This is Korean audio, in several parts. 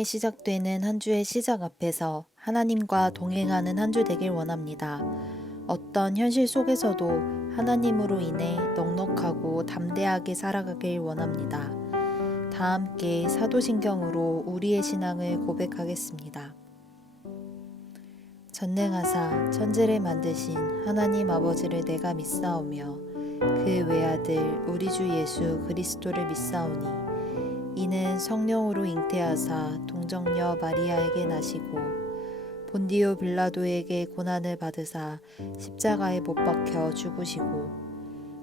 새해 시작되는 한 주의 시작 앞에서 하나님과 동행하는 한 주 되길 원합니다. 어떤 현실 속에서도 하나님으로 인해 넉넉하고 담대하게 살아가길 원합니다. 다 함께 사도신경으로 우리의 신앙을 고백하겠습니다. 전능하사 천지를 만드신 하나님 아버지를 내가 믿사오며 그 외아들 우리 주 예수 그리스도를 믿사오니 이는 성령으로 잉태하사 동정녀 마리아에게 나시고 본디오 빌라도에게 고난을 받으사 십자가에 못 박혀 죽으시고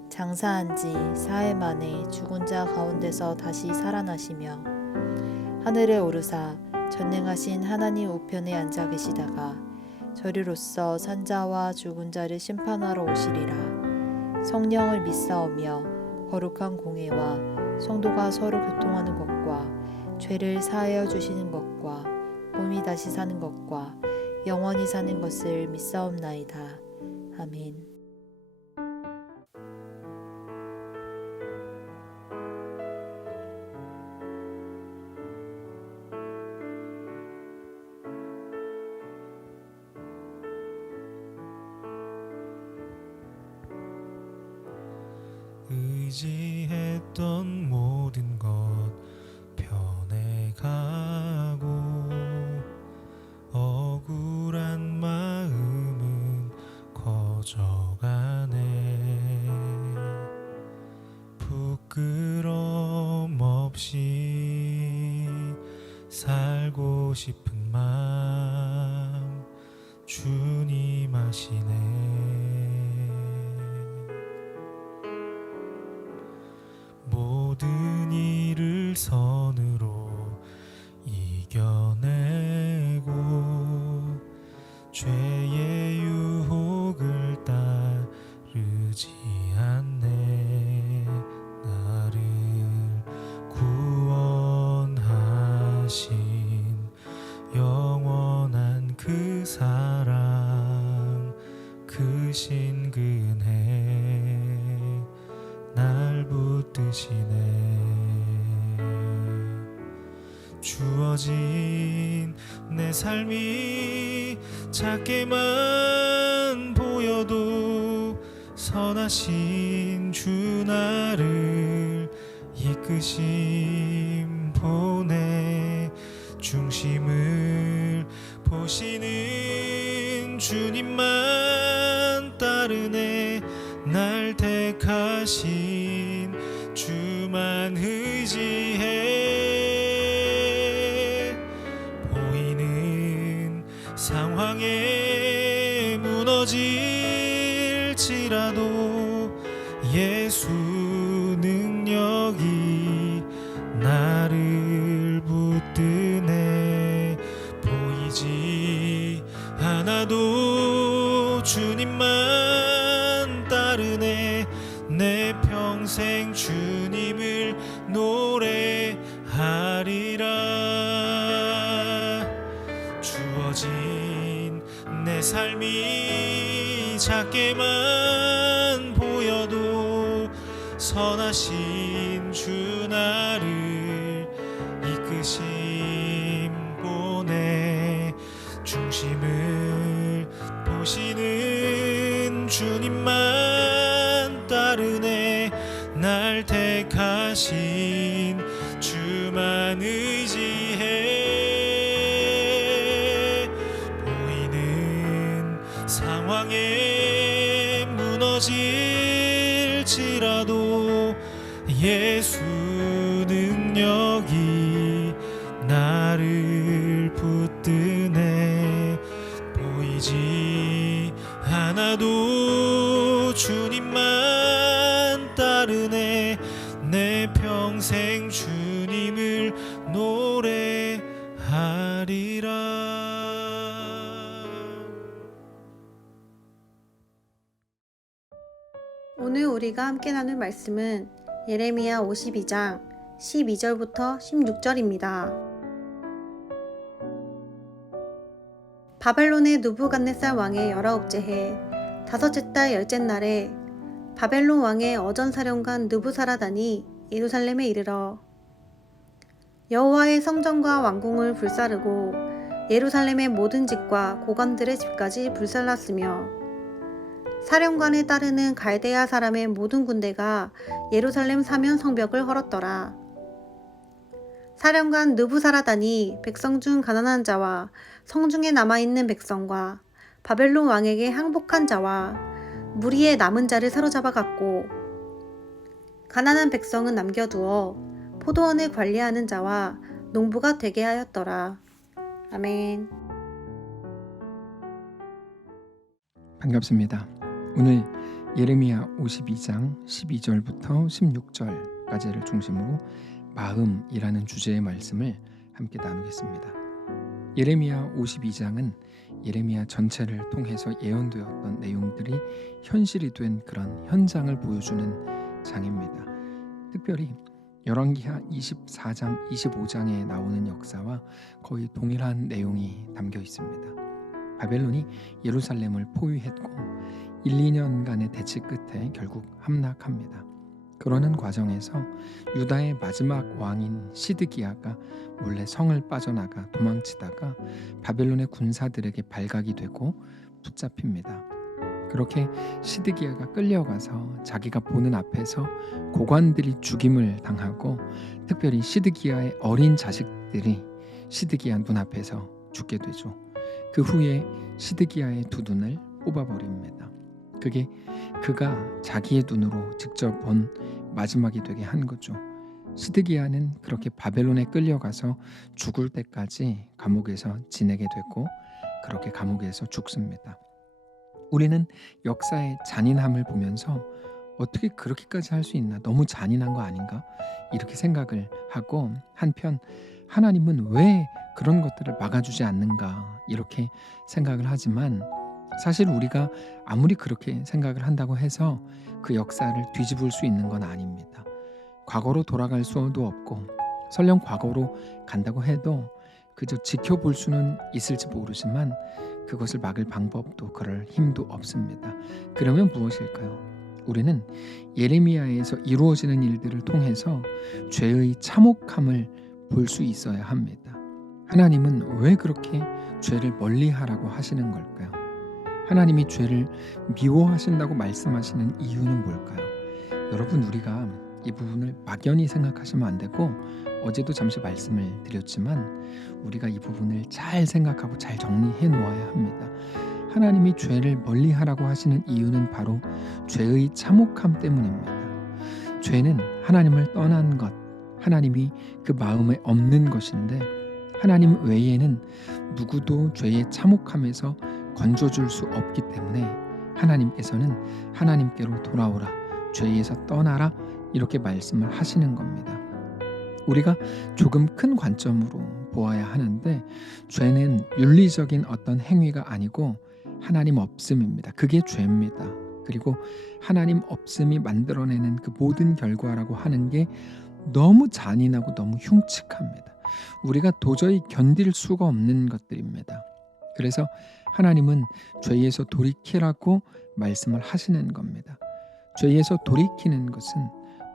장사한 지 사흘 만에 죽은 자 가운데서 다시 살아나시며 하늘에 오르사 전능하신 하나님 우편에 앉아 계시다가 저리로서 산자와 죽은 자를 심판하러 오시리라. 성령을 믿사오며 거룩한 공회와 성도가 서로 교통하는 것과 죄를 사하여 주시는 것과 몸이 다시 사는 것과 영원히 사는 것을 믿사옵나이다. 아멘. 의지했던 모든 것 변해가고 억울한 마음은 커져가네. 부끄럼 없이 살고 싶은 마음 주님 아시네. 모든 일을 선으로 이겨내고 죄의 유혹을 따르지 않네. 나를 구원하신 영원한 그 사랑 그 신근혜 날 붙드시네. 주어진 내 삶이 작게만 보여도 선하신 주 나를 이끄심 보내. 중심을 보시는 주님만 따르네. 날 택하신 주만 의지해. 보이는 상황에 무너질지라도 예수 능력이 나를 붙드네. 보이지 않아도 주님만 따르네. 내 평생 주님을 노래하리라. 주어진 내 삶이 작게만 보여도 선하신 주 나를 이끄심 보내. 중심을 보시는 주님만 따르네. 날 택하신 주만 의지해. 보이는 상황에 무너질지라도 예수 능력이 나를 붙드네. 보이지 않아도 주님만 따르네. 내 평생 주님을 노래하리라. 오늘 우리가 함께 나눌 말씀은 예레미야 52장 12절부터 16절입니다. 바벨론의 느부갓네살 왕의 19째 해 다섯째 달 열째 날에 바벨론 왕의 어전사령관 느부사라단이 예루살렘에 이르러 여호와의 성전과 왕궁을 불사르고 예루살렘의 모든 집과 고관들의 집까지 불살랐으며 사령관에 따르는 갈대아 사람의 모든 군대가 예루살렘 사면 성벽을 헐었더라. 사령관 느부사라단이 백성 중 가난한 자와 성중에 남아있는 백성과 바벨론 왕에게 항복한 자와 무리의 남은 자를 사로잡아 갔고 가난한 백성은 남겨두어 포도원을 관리하는 자와 농부가 되게 하였더라. 아멘. 반갑습니다. 오늘 예레미야 52장 12절부터 16절까지를 중심으로 마음이라는 주제의 말씀을 함께 나누겠습니다. 예레미야 52장은 예레미야 전체를 통해서 예언되었던 내용들이 현실이 된 그런 현장을 보여주는 장입니다. 특별히 열왕기하 24장, 25장에 나오는 역사와 거의 동일한 내용이 담겨 있습니다. 바벨론이 예루살렘을 포위했고 1, 2년간의 대치 끝에 결국 함락합니다. 그러는 과정에서 유다의 마지막 왕인 시드기야가 몰래 성을 빠져나가 도망치다가 바벨론의 군사들에게 발각이 되고 붙잡힙니다. 그렇게 시드기야가 끌려가서 자기가 보는 앞에서 고관들이 죽임을 당하고 특별히 시드기야의 어린 자식들이 시드기야 눈앞에서 죽게 되죠. 그 후에 시드기야의 두 눈을 뽑아버립니다. 그게 그가 자기의 눈으로 직접 본 마지막이 되게 한 거죠. 시드기야는 그렇게 바벨론에 끌려가서 죽을 때까지 감옥에서 지내게 됐고 그렇게 감옥에서 죽습니다. 우리는 역사의 잔인함을 보면서 어떻게 그렇게까지 할 수 있나, 너무 잔인한 거 아닌가 이렇게 생각을 하고 한편 하나님은 왜 그런 것들을 막아주지 않는가 이렇게 생각을 하지만 사실 우리가 아무리 그렇게 생각을 한다고 해서 그 역사를 뒤집을 수 있는 건 아닙니다. 과거로 돌아갈 수도 없고 설령 과거로 간다고 해도 그저 지켜볼 수는 있을지 모르지만 그것을 막을 방법도 그럴 힘도 없습니다. 그러면 무엇일까요? 우리는 예레미야에서 이루어지는 일들을 통해서 죄의 참혹함을 볼 수 있어야 합니다. 하나님은 왜 그렇게 죄를 멀리하라고 하시는 걸까요? 하나님이 죄를 미워하신다고 말씀하시는 이유는 뭘까요? 여러분, 우리가 이 부분을 막연히 생각하시면 안 되고 어제도 잠시 말씀을 드렸지만 우리가 이 부분을 잘 생각하고 잘 정리해 놓아야 합니다. 하나님이 죄를 멀리하라고 하시는 이유는 바로 죄의 참혹함 때문입니다. 죄는 하나님을 떠난 것, 하나님이 그 마음에 없는 것인데 하나님 외에는 누구도 죄의 참혹함에서 건져줄 수 없기 때문에 하나님께서는 하나님께로 돌아오라, 죄에서 떠나라 이렇게 말씀을 하시는 겁니다. 우리가 조금 큰 관점으로 보아야 하는데 죄는 윤리적인 어떤 행위가 아니고 하나님 없음입니다. 그게 죄입니다. 그리고 하나님 없음이 만들어내는 그 모든 결과라고 하는 게 너무 잔인하고 너무 흉측합니다. 우리가 도저히 견딜 수가 없는 것들입니다. 그래서 하나님은 죄에서 돌이키라고 말씀을 하시는 겁니다. 죄에서 돌이키는 것은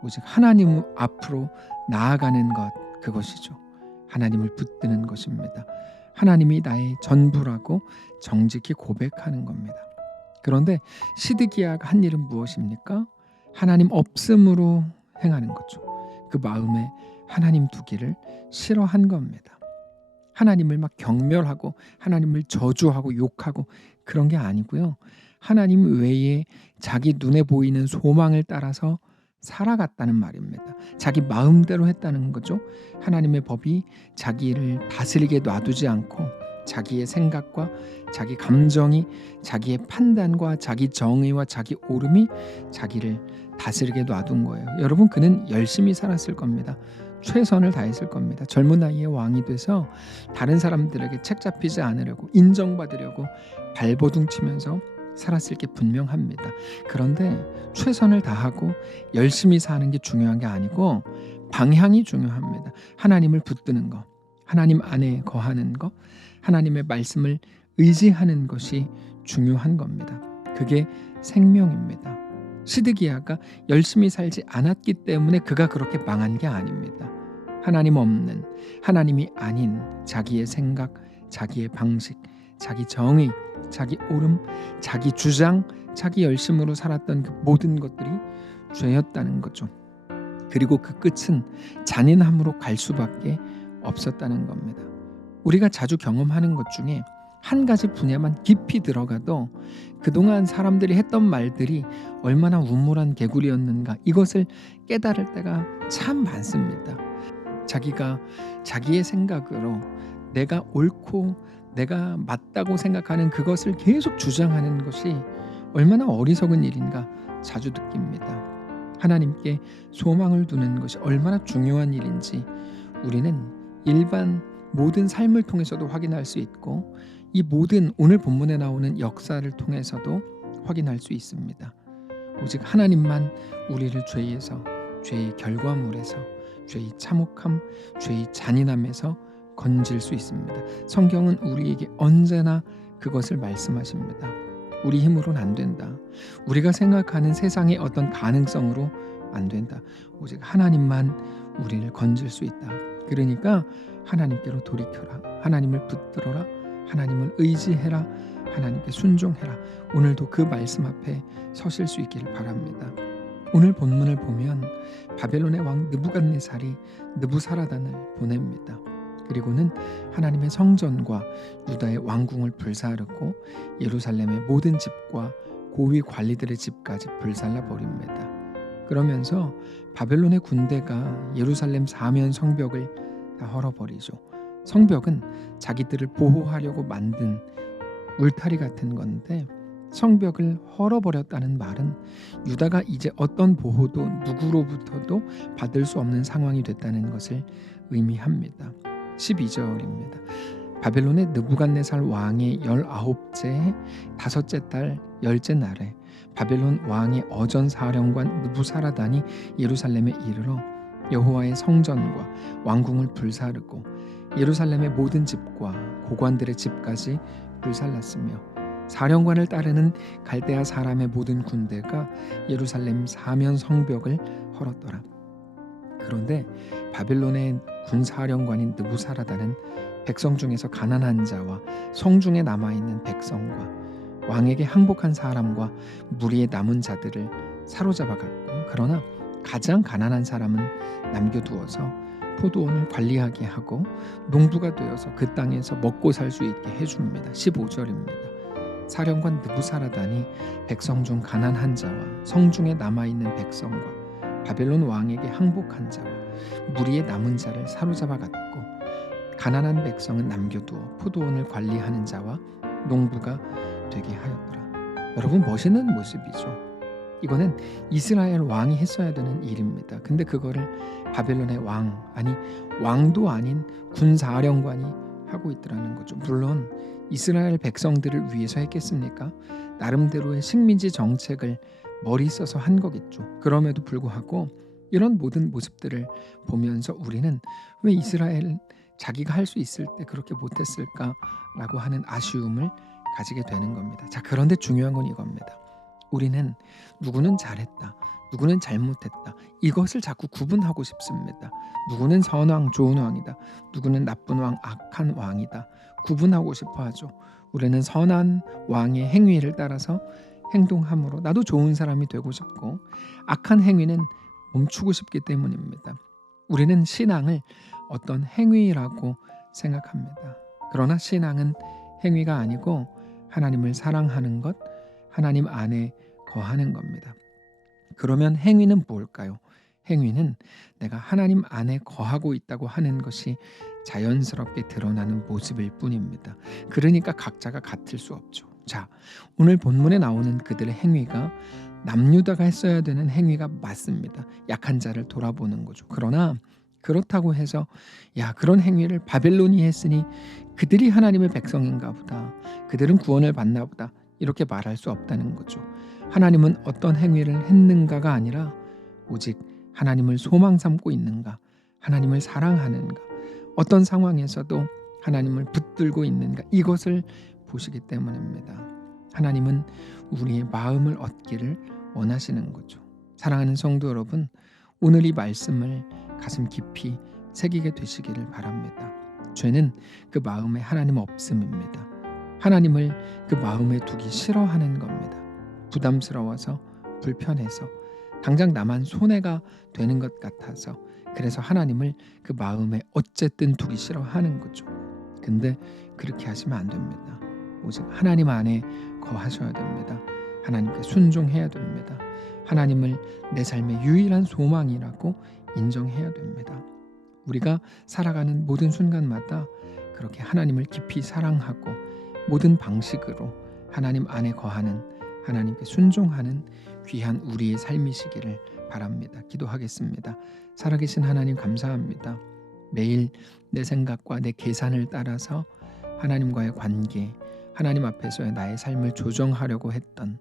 오직 하나님 앞으로 나아가는 것, 그것이죠. 하나님을 붙드는 것입니다. 하나님이 나의 전부라고 정직히 고백하는 겁니다. 그런데 시드기야가 한 일은 무엇입니까? 하나님 없음으로 행하는 거죠. 그 마음에 하나님 두기를 싫어한 겁니다. 하나님을 막 경멸하고 하나님을 저주하고 욕하고 그런 게 아니고요. 하나님 외에 자기 눈에 보이는 소망을 따라서 살아갔다는 말입니다. 자기 마음대로 했다는 거죠. 하나님의 법이 자기를 다스리게 놔두지 않고 자기의 생각과 자기 감정이, 자기의 판단과 자기 정의와 자기 옳음이 자기를 다스리게 놔둔 거예요. 여러분, 그는 열심히 살았을 겁니다. 최선을 다했을 겁니다. 젊은 나이에 왕이 돼서 다른 사람들에게 책 잡히지 않으려고, 인정받으려고 발버둥 치면서 살았을 게 분명합니다. 그런데 최선을 다하고 열심히 사는 게 중요한 게 아니고 방향이 중요합니다. 하나님을 붙드는 것, 하나님 안에 거하는 것, 하나님의 말씀을 의지하는 것이 중요한 겁니다. 그게 생명입니다. 시드기야가 열심히 살지 않았기 때문에 그가 그렇게 망한 게 아닙니다. 하나님 없는, 하나님이 아닌 자기의 생각, 자기의 방식, 자기 정의, 자기 옳음, 자기 주장, 자기 열심으로 살았던 그 모든 것들이 죄였다는 거죠. 그리고 그 끝은 잔인함으로 갈 수밖에 없었다는 겁니다. 우리가 자주 경험하는 것 중에 한 가지 분야만 깊이 들어가도 그동안 사람들이 했던 말들이 얼마나 우물한 개구리였는가, 이것을 깨달을 때가 참 많습니다. 자기가 자기의 생각으로 내가 옳고 내가 맞다고 생각하는 그것을 계속 주장하는 것이 얼마나 어리석은 일인가 자주 느낍니다. 하나님께 소망을 두는 것이 얼마나 중요한 일인지 우리는 일반 모든 삶을 통해서도 확인할 수 있고, 이 모든 오늘 본문에 나오는 역사를 통해서도 확인할 수 있습니다. 오직 하나님만 우리를 죄에서, 죄의 결과물에서, 죄의 참혹함, 죄의 잔인함에서 건질 수 있습니다. 성경은 우리에게 언제나 그것을 말씀하십니다. 우리 힘으로는 안 된다. 우리가 생각하는 세상의 어떤 가능성으로 안 된다. 오직 하나님만 우리를 건질 수 있다. 그러니까 하나님께로 돌이켜라. 하나님을 붙들어라. 하나님을 의지해라. 하나님께 순종해라. 오늘도 그 말씀 앞에 서실 수 있기를 바랍니다. 오늘 본문을 보면 바벨론의 왕 느부갓네살이 느부사라단을 보냅니다. 그리고는 하나님의 성전과 유다의 왕궁을 불사르고 예루살렘의 모든 집과 고위 관리들의 집까지 불살라 버립니다. 그러면서 바벨론의 군대가 예루살렘 사면 성벽을 다 헐어버리죠. 성벽은 자기들을 보호하려고 만든 울타리 같은 건데, 성벽을 헐어버렸다는 말은 유다가 이제 어떤 보호도 누구로부터도 받을 수 없는 상황이 됐다는 것을 의미합니다. 12절입니다. 바벨론의 느부갓네살 왕의 19째 5째 달 10째 날에 바벨론 왕의 어전사령관 느부사라단이 예루살렘에 이르러 여호와의 성전과 왕궁을 불사르고 예루살렘의 모든 집과 고관들의 집까지 불살랐으며, 사령관을 따르는 갈대아 사람의 모든 군대가 예루살렘 사면 성벽을 헐었더라. 그런데 바벨론의 군사령관인 느부사라단은 백성 중에서 가난한 자와 성중에 남아있는 백성과 왕에게 항복한 사람과 무리에 남은 자들을 사로잡아갔고, 그러나 가장 가난한 사람은 남겨두어서 포도원을 관리하게 하고 농부가 되어서 그 땅에서 먹고 살 수 있게 해줍니다. 15절입니다. 사령관 느부사라단이 백성 중 가난한 자와 성중에 남아있는 백성과 바벨론 왕에게 항복한 자와 무리에 남은 자를 사로잡아갔고, 가난한 백성은 남겨두어 포도원을 관리하는 자와 농부가 되게 하였더라. 여러분, 멋있는 모습이죠. 이거는 이스라엘 왕이 했어야 되는 일입니다. 근데 그거를 바벨론의 왕, 아니 왕도 아닌 군사령관이 하고 있더라는 거죠. 물론 이스라엘 백성들을 위해서 했겠습니까? 나름대로의 식민지 정책을 머리 써서 한 거겠죠. 그럼에도 불구하고 이런 모든 모습들을 보면서 우리는 왜 이스라엘 자기가 할 수 있을 때 그렇게 못했을까라고 하는 아쉬움을 가지게 되는 겁니다. 자, 그런데 중요한 건 이겁니다. 우리는 누구는 잘했다, 누구는 잘못했다, 이것을 자꾸 구분하고 싶습니다. 누구는 선왕, 좋은 왕이다, 누구는 나쁜 왕, 악한 왕이다, 구분하고 싶어 하죠. 우리는 선한 왕의 행위를 따라서 행동함으로 나도 좋은 사람이 되고 싶고, 악한 행위는 멈추고 싶기 때문입니다. 우리는 신앙을 어떤 행위라고 생각합니다. 그러나 신앙은 행위가 아니고 하나님을 사랑하는 것, 하나님 안에 거하는 겁니다. 그러면 행위는 뭘까요? 행위는 내가 하나님 안에 거하고 있다고 하는 것이 자연스럽게 드러나는 모습일 뿐입니다. 그러니까 각자가 같을 수 없죠. 자, 오늘 본문에 나오는 그들의 행위가 남유다가 했어야 되는 행위가 맞습니다. 약한 자를 돌아보는 거죠. 그러나 그렇다고 해서 그런 행위를 바벨론이 했으니 그들이 하나님의 백성인가 보다, 그들은 구원을 받나 보다, 이렇게 말할 수 없다는 거죠. 하나님은 어떤 행위를 했는가가 아니라 오직 하나님을 소망 삼고 있는가, 하나님을 사랑하는가, 어떤 상황에서도 하나님을 붙들고 있는가, 이것을 보시기 때문입니다. 하나님은 우리의 마음을 얻기를 원하시는 거죠. 사랑하는 성도 여러분, 오늘 이 말씀을 가슴 깊이 새기게 되시기를 바랍니다. 죄는 그 마음에 하나님 없음입니다. 하나님을 그 마음에 두기 싫어하는 겁니다. 부담스러워서, 불편해서, 당장 나만 손해가 되는 것 같아서, 그래서 하나님을 그 마음에 어쨌든 두기 싫어하는 거죠. 근데 그렇게 하시면 안 됩니다. 오직 하나님 안에 거하셔야 됩니다. 하나님께 순종해야 됩니다. 하나님을 내 삶의 유일한 소망이라고 인정해야 됩니다. 우리가 살아가는 모든 순간마다 그렇게 하나님을 깊이 사랑하고 모든 방식으로 하나님 안에 거하는, 하나님께 순종하는 귀한 우리의 삶이시기를 바랍니다. 기도하겠습니다. 살아계신 하나님 감사합니다. 매일 내 생각과 내 계산을 따라서 하나님과의 관계, 하나님 앞에서의 나의 삶을 조정하려고 했던,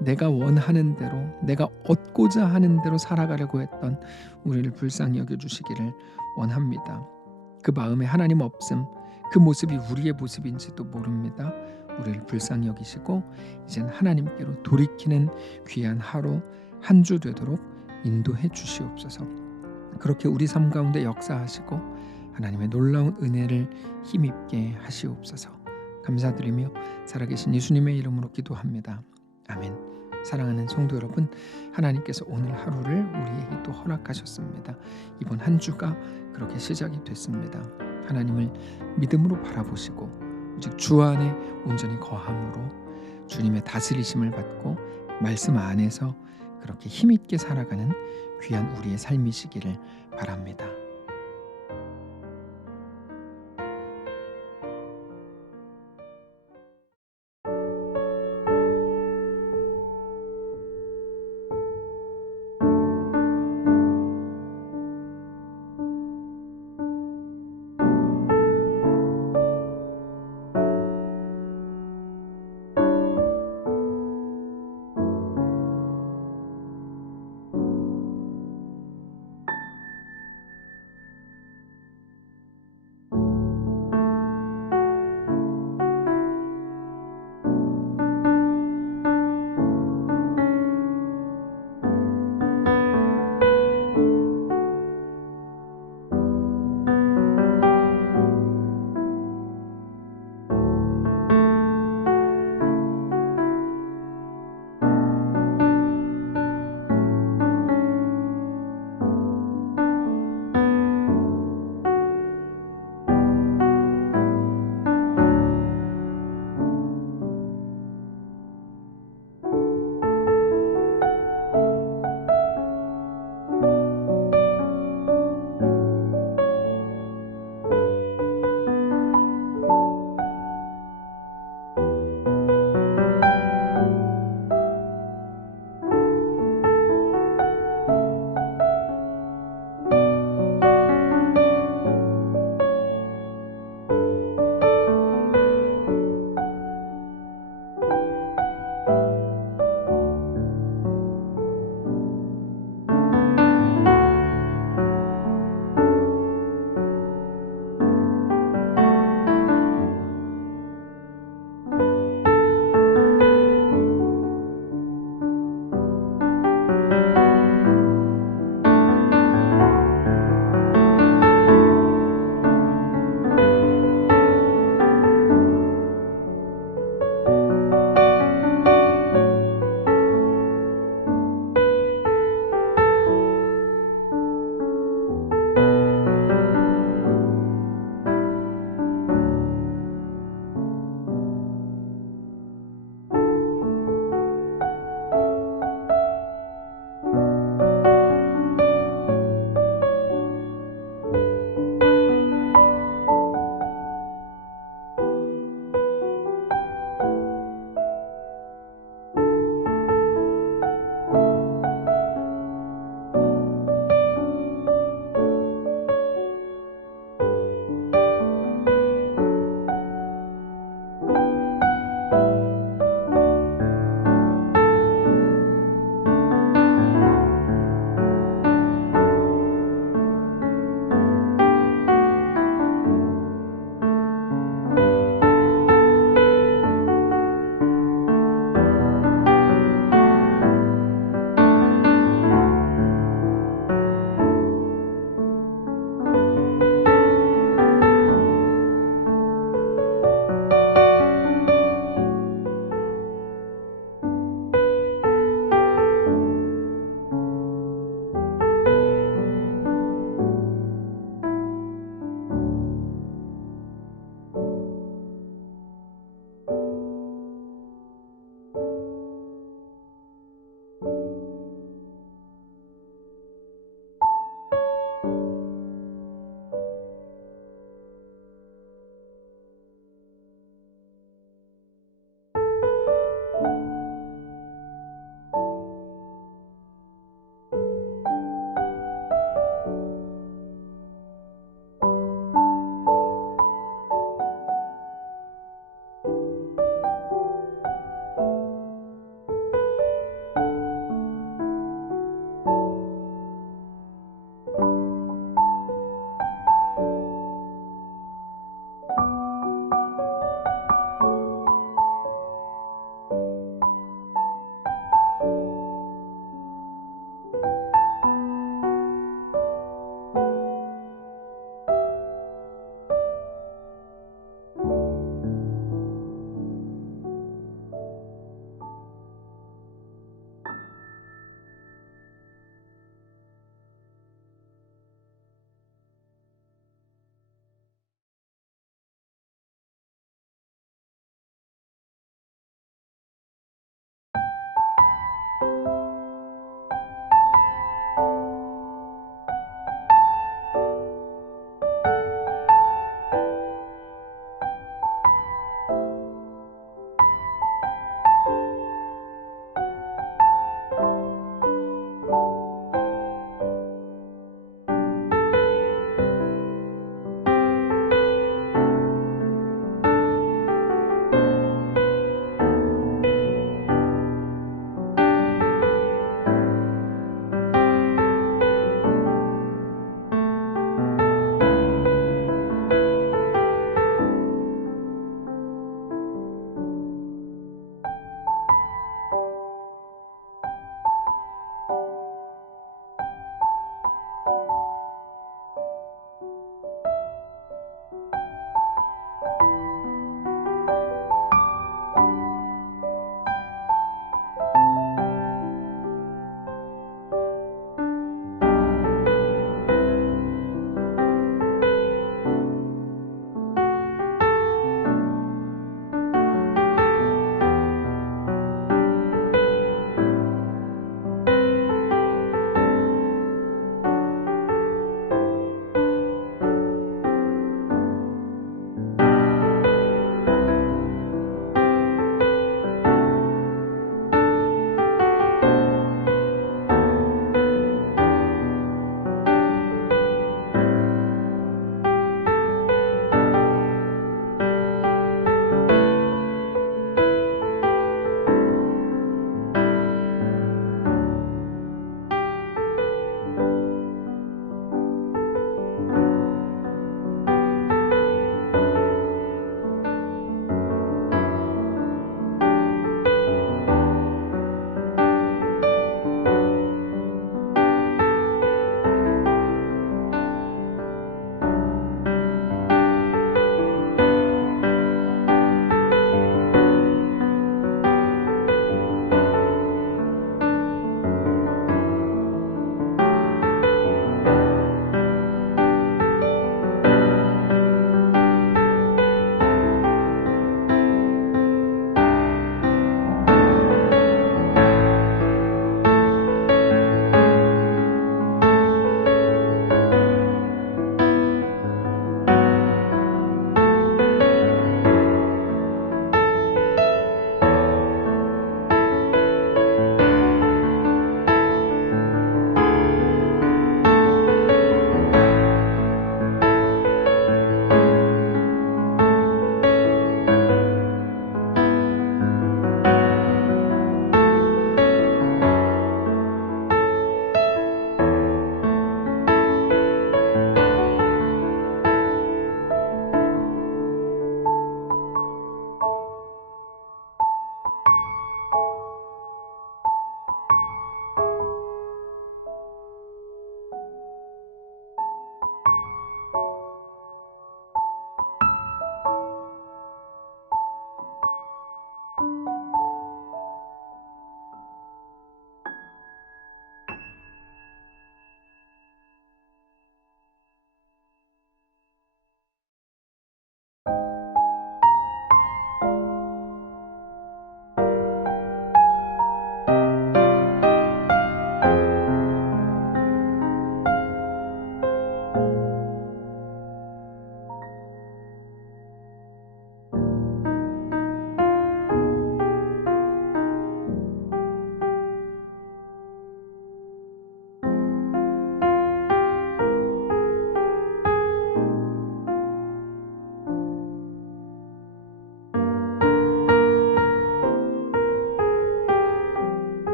내가 원하는 대로, 내가 얻고자 하는 대로 살아가려고 했던 우리를 불쌍히 여겨주시기를 원합니다. 그 마음에 하나님 없음, 그 모습이 우리의 모습인지도 모릅니다. 우리를 불쌍히 여기시고 이젠 하나님께로 돌이키는 귀한 하루, 한 주 되도록 인도해 주시옵소서. 그렇게 우리 삶 가운데 역사하시고 하나님의 놀라운 은혜를 힘입게 하시옵소서. 감사드리며 살아계신 예수님의 이름으로 기도합니다. 아멘. 사랑하는 성도 여러분, 하나님께서 오늘 하루를 우리에게 또 허락하셨습니다. 이번 한 주가 그렇게 시작이 됐습니다. 하나님을 믿음으로 바라보시고 오직 주 안에 온전히 거함으로 주님의 다스리심을 받고 말씀 안에서 그렇게 힘있게 살아가는 귀한 우리의 삶이시기를 바랍니다.